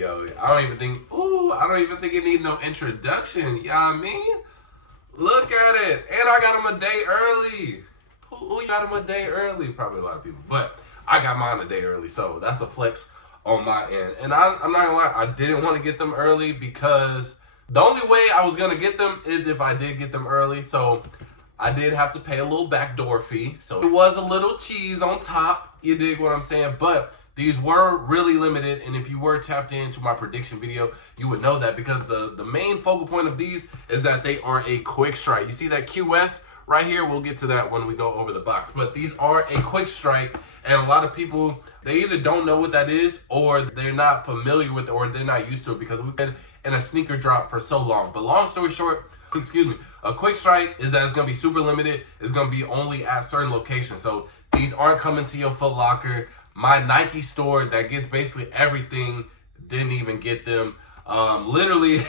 Yo, I don't even think it needs no introduction. You know what I mean? Look at it. And I got them a day early. Who got them a day early? Probably a lot of people. But I got mine a day early, so that's a flex on my end. And I'm not gonna lie, I didn't want to get them early because the only way I was gonna get them is if I did get them early. So I did have to pay a little backdoor fee. So it was a little cheese on top. You dig what I'm saying? But these were really limited, and if you were tapped into my prediction video, you would know that because the main focal point of these is that they are a quick strike. You see that QS right here? We'll get to that when we go over the box. But these are a quick strike, and a lot of people, they either don't know what that is, or they're not familiar with it, or they're not used to it because we've been in a sneaker drop for so long. But long story short, excuse me, a quick strike is that it's going to be super limited. It's going to be only at certain locations. So these aren't coming to your Foot Locker. My Nike store that gets basically everything didn't even get them. Literally,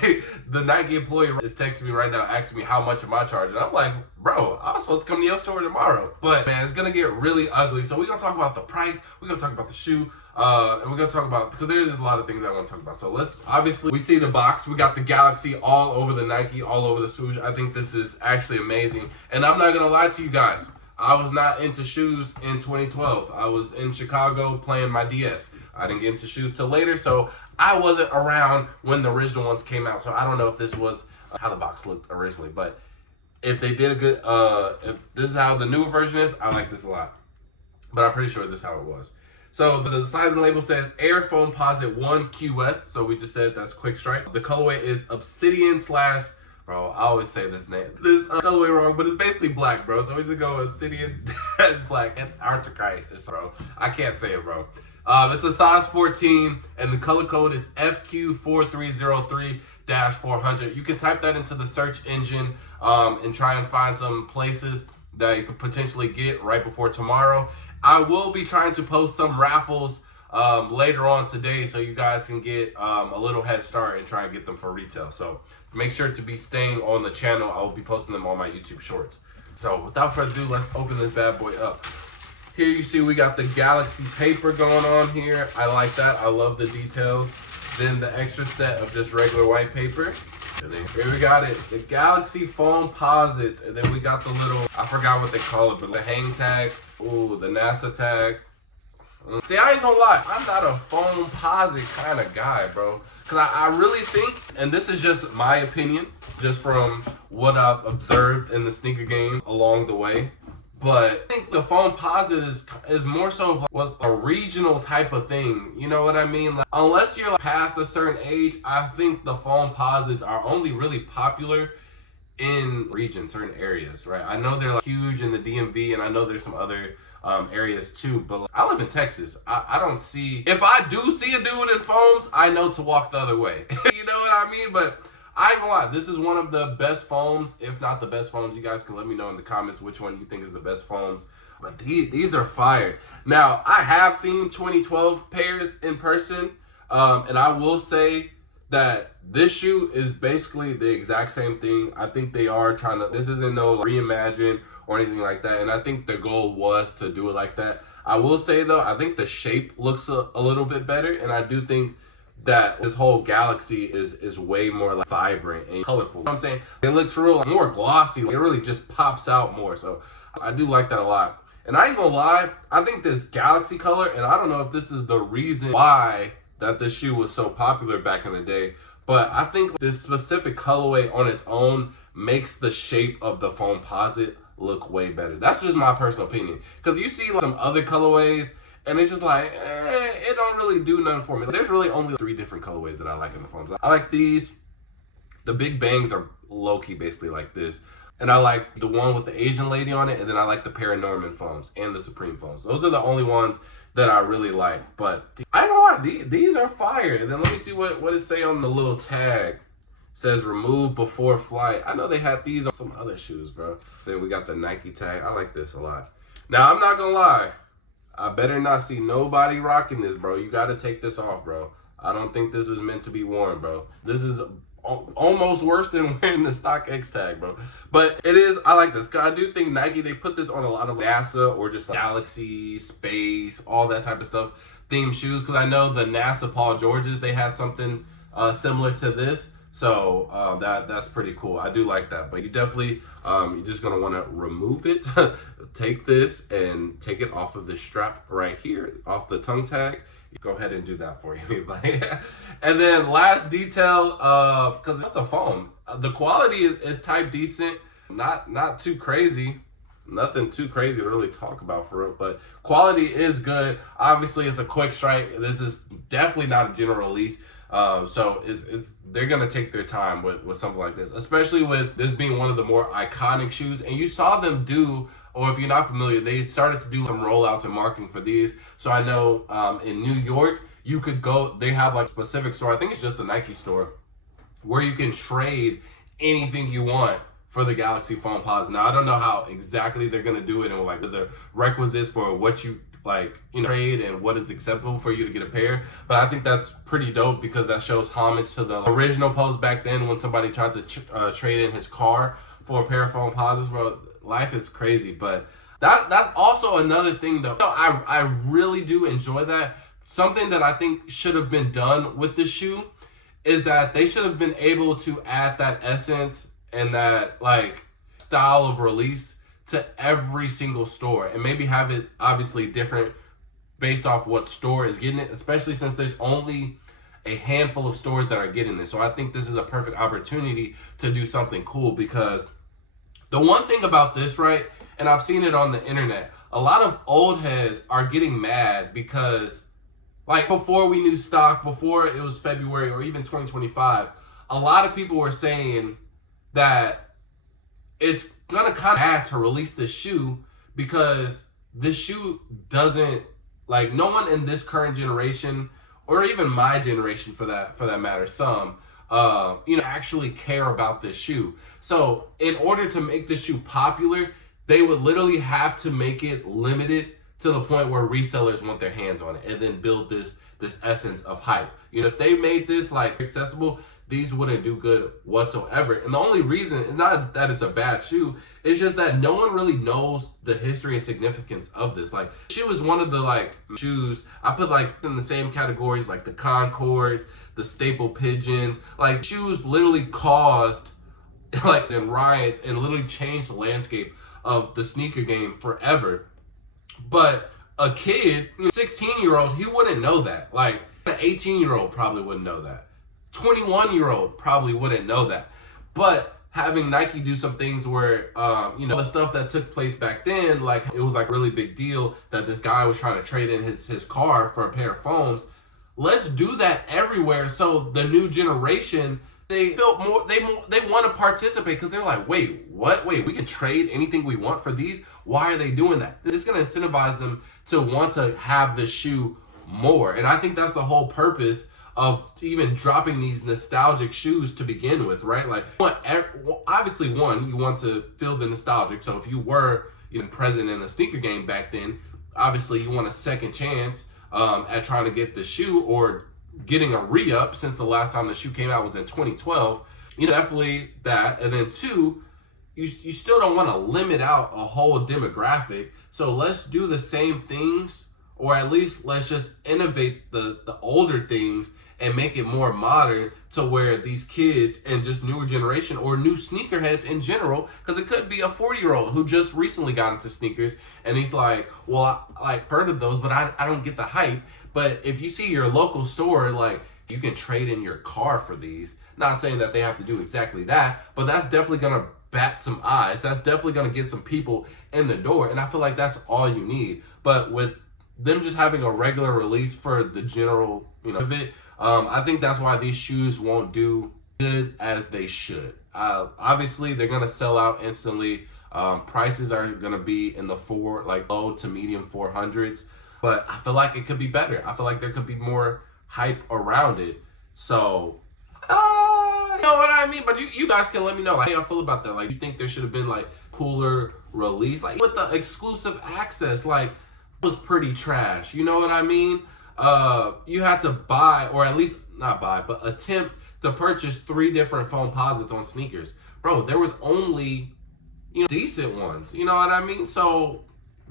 the Nike employee is texting me right now asking me how much am I charging. I'm like, bro, I was supposed to come to your store tomorrow. But man, it's gonna get really ugly. So we're gonna talk about the price, we're gonna talk about the shoe, and we're gonna talk about, because there's a lot of things I want to talk about. So let's, obviously, we see the box. We got the Galaxy all over the Nike, all over the swoosh. I think this is actually amazing. And I'm not gonna lie to you guys, I was not into shoes in 2012. I was in Chicago playing my DS. I didn't get into shoes till later, so I wasn't around when the original ones came out. So I don't know if this was how the box looked originally, but if they did a good, if this is how the newer version is, I like this a lot. But I'm pretty sure this is how it was. So the size and label says Air Foamposite 1 QS. So we just said that's quick strike. The colorway is Obsidian slash, bro, I always say this colorway wrong, but it's basically black, bro. So we just go Obsidian dash black. Antarctica, bro. I can't say it, bro. It's a size 14, and the color code is FQ4303-400. You can type that into the search engine and try and find some places that you could potentially get right before tomorrow. I will be trying to post some raffles later on today, so you guys can get a little head start and try and get them for retail. So make sure to be staying on the channel. I will be posting them on my YouTube shorts. So without further ado, let's open this bad boy up. Here you see we got the Galaxy paper going on here. I like that. I love the details. Then the extra set of just regular white paper. And then here we got it, the Galaxy Foamposites. And then we got the little, I forgot what they call it, but the hang tag. Ooh, the NASA tag. See, I ain't gonna lie, I'm not a Foamposite kind of guy, bro. Because I really think, and this is just my opinion, just from what I've observed in the sneaker game along the way, but I think the Foamposite is more so was a regional type of thing. You know what I mean? Like, unless you're like past a certain age, I think the Foamposites are only really popular in regions, certain areas, right? I know they're like huge in the DMV, and I know there's some other areas too, but like, I live in Texas. I don't see, if I do see a dude in foams, I know to walk the other way. You know what I mean? But I ain't gonna lie, this is one of the best foams, if not the best foams. You guys can let me know in the comments which one you think is the best foams. But these are fire. Now, I have seen 2012 pairs in person, and I will say that this shoe is basically the exact same thing. I think they are trying to, this isn't no reimagine or anything like that, and I think the goal was to do it like that. I will say though, I think the shape looks a little bit better, and I do think that this whole Galaxy is way more like vibrant and colorful. You know what I'm saying? It looks real more glossy. It really just pops out more. So I do like that a lot. And I ain't gonna lie, I think this Galaxy color, and I don't know if this is the reason why that this shoe was so popular back in the day, but I think this specific colorway on its own makes the shape of the Foamposite look way better. That's just my personal opinion. Because you see like some other colorways, and it's just like, it don't really do nothing for me. There's really only 3 different colorways that I like in the foams. I like these. The Big Bangs are low-key basically like this. And I like the one with the Asian lady on it, and then I like the Paranorman foams and the Supreme foams. Those are the only ones that I really like. But I don't know, these are fire. And then let me see what it say on the little tag. It says remove before flight. I know they had these on some other shoes, bro. Then we got the Nike tag. I like this a lot. Now, I'm not gonna lie, I better not see nobody rocking this, bro. You gotta take this off, bro. I don't think this is meant to be worn, bro. This is almost worse than wearing the stock X tag, bro. But it is, I like this. Cause I do think Nike, they put this on a lot of NASA or just like Galaxy, space, all that type of stuff. themed shoes, because I know the NASA Paul Georges, they had something similar to this. So that's pretty cool. I do like that. But you definitely, you're just going to want to remove it. Take this and take it off of the strap right here, off the tongue tag. Go ahead and do that for you. And then last detail, because it's a foam, the quality is type decent, not too crazy. Nothing too crazy to really talk about for it, but quality is good. Obviously, it's a quick strike. This is definitely not a general release. So they're gonna take their time with something like this, especially with this being one of the more iconic shoes. And you saw them do, or if you're not familiar, they started to do some rollouts and marketing for these. So I know in New York, you could go, they have like a specific store, I think it's just the Nike store, where you can trade anything you want for the Galaxy Foamposites. Now, I don't know how exactly they're gonna do it and like the requisites for what you trade and what is acceptable for you to get a pair. But I think that's pretty dope, because that shows homage to the original post back then when somebody tried to trade in his car for a pair of Foamposites. Bro, life is crazy. But that's also another thing though. I really do enjoy that. Something that I think should have been done with the shoe is that they should have been able to add that essence and that like style of release to every single store, and maybe have it obviously different based off what store is getting it, especially since there's only a handful of stores that are getting this. So I think this is a perfect opportunity to do something cool, because the one thing about this, right, and I've seen it on the internet, a lot of old heads are getting mad because like before we knew stock, before it was February or even 2025, a lot of people were saying that it's gonna kind of bad to release this shoe, because this shoe doesn't, like, no one in this current generation, or even my generation for that matter, some actually care about this shoe. So in order to make this shoe popular, they would literally have to make it limited to the point where resellers want their hands on it, and then build this essence of hype. If they made this like accessible, these wouldn't do good whatsoever. And the only reason is not that it's a bad shoe, it's just that no one really knows the history and significance of this. Like, shoe is one of the like shoes I put like in the same categories like the Concords, the Staple Pigeons. Like, shoes literally caused like riots and literally changed the landscape of the sneaker game forever. But a kid, 16-year-old, he wouldn't know that. Like, an 18-year-old probably wouldn't know that. 21-year-old probably wouldn't know that. But having Nike do some things where, the stuff that took place back then, like, it was like a really big deal that this guy was trying to trade in his car for a pair of foams. Let's do that everywhere, so the new generation, they felt more, they want to participate, because they're like, wait, what? Wait, we can trade anything we want for these? Why are they doing that? It's going to incentivize them to want to have the shoe more. And I think that's the whole purpose of even dropping these nostalgic shoes to begin with, right? Like, obviously, one, you want to feel the nostalgic. So if you were even present in the sneaker game back then, obviously you want a second chance at trying to get the shoe, or getting a re-up, since the last time the shoe came out was in 2012. Definitely that. And then two, you still don't want to limit out a whole demographic. So let's do the same things, or at least let's just innovate the older things and make it more modern, to where these kids and just newer generation, or new sneakerheads in general, because it could be a 40-year-old who just recently got into sneakers and he's like, well, I heard of those, but I don't get the hype. But if you see your local store, like, you can trade in your car for these. Not saying that they have to do exactly that, but that's definitely gonna bat some eyes. That's definitely gonna get some people in the door, and I feel like that's all you need. But with them just having a regular release for the general, of it, I think that's why these shoes won't do good as they should. Obviously, they're gonna sell out instantly. Prices are gonna be in the low to medium 400s, but I feel like it could be better. I feel like there could be more hype around it. So, you know what I mean? But you guys can let me know, like, how I feel about that. Like, you think there should have been like cooler release, like with the exclusive access, like, it was pretty trash. You know what I mean? You had to buy, or at least not buy, but attempt to purchase 3 different Foamposites on sneakers. Bro, there was only, decent ones. You know what I mean? So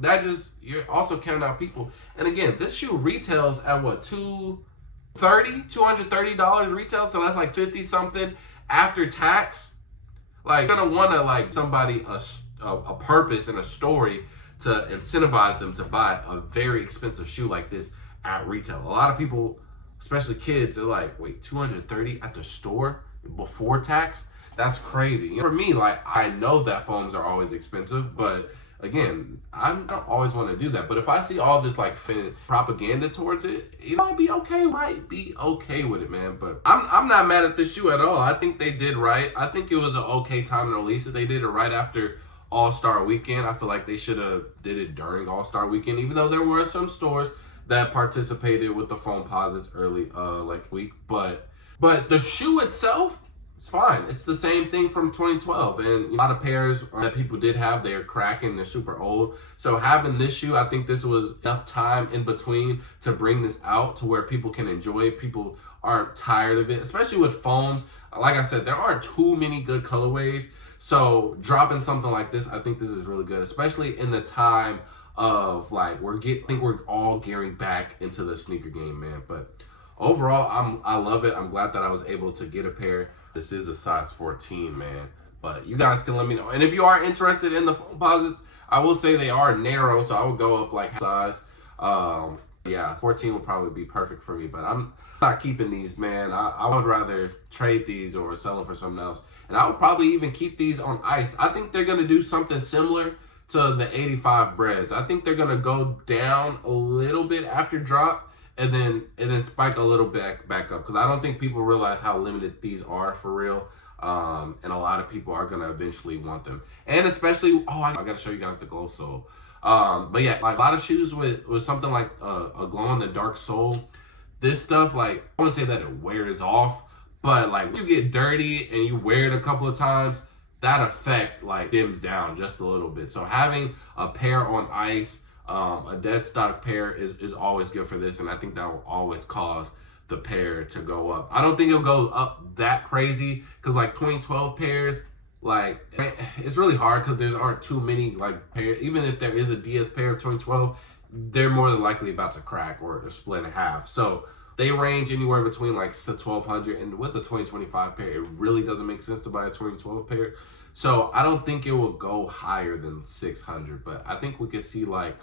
that just, you're also counting out people. And again, this shoe retails at what, $230 retail, so that's like 50 something after tax. Like, you're gonna want to like somebody a purpose and a story to incentivize them to buy a very expensive shoe like this at retail. A lot of people, especially kids, they're like, wait, 230 at the store before tax? That's crazy. For me, like, I know that foams are always expensive, but again, I don't always want to do that. But if I see all this like propaganda towards it, it might be okay with it, man. But I'm not mad at this shoe at all. I think they did right. I think it was an okay time to release it. They did it right after All-Star Weekend. I feel like they should have did it during All-Star Weekend, even though there were some stores that participated with the Foamposites early like week. But the shoe itself, it's fine. It's the same thing from 2012. And a lot of pairs that people did have, they're cracking, they're super old. So having this shoe, I think this was enough time in between to bring this out to where people can enjoy it. People aren't tired of it, especially with foams. Like I said, there aren't too many good colorways. So dropping something like this, I think this is really good, especially in the time of like, I think we're all gearing back into the sneaker game, man. But overall, I love it. I'm glad that I was able to get a pair. This is a size 14, man. But you guys can let me know. And if you are interested in the Foamposites, I will say they are narrow, so I would go up like size. Yeah, 14 would probably be perfect for me, but I'm not keeping these, man. I would rather trade these or sell them for something else. And I would probably even keep these on ice. I think they're going to do something similar to the 85 breads. I think they're going to go down a little bit after drop, and then spike a little bit back up, because I don't think people realize how limited these are for real. And a lot of people are gonna eventually want them, and especially, I gotta show you guys the glow sole. But yeah, like a lot of shoes with something like a glow in the dark sole, this stuff, like, I wouldn't say that it wears off, but like when you get dirty and you wear it a couple of times, that effect like dims down just a little bit. So having a pair on ice, a dead stock pair is always good for this, and I think that will always cause the pair to go up. I don't think it'll go up that crazy, because like 2012 pairs, like, it's really hard because there aren't too many like pairs. Even if there is a DS pair of 2012, they're more than likely about to crack or split in half. So they range anywhere between like to 1200, and with a 2025 pair, it really doesn't make sense to buy a 2012 pair. So I don't think it will go higher than 600, but I think we could see like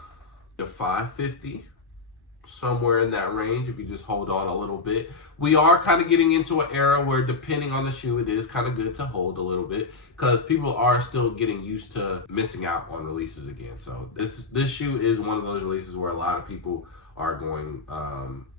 the 550, somewhere in that range, if you just hold on a little bit. We are kind of getting into an era where, depending on the shoe, it is kind of good to hold a little bit, because people are still getting used to missing out on releases again. So this shoe is one of those releases where a lot of people are going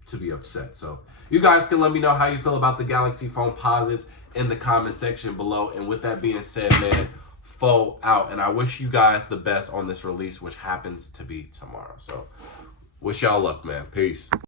to be upset. So you guys can let me know how you feel about the Galaxy Foamposites in the comment section below. And with that being said, man, Fo out, and I wish you guys the best on this release, which happens to be tomorrow. So wish y'all luck, man. Peace.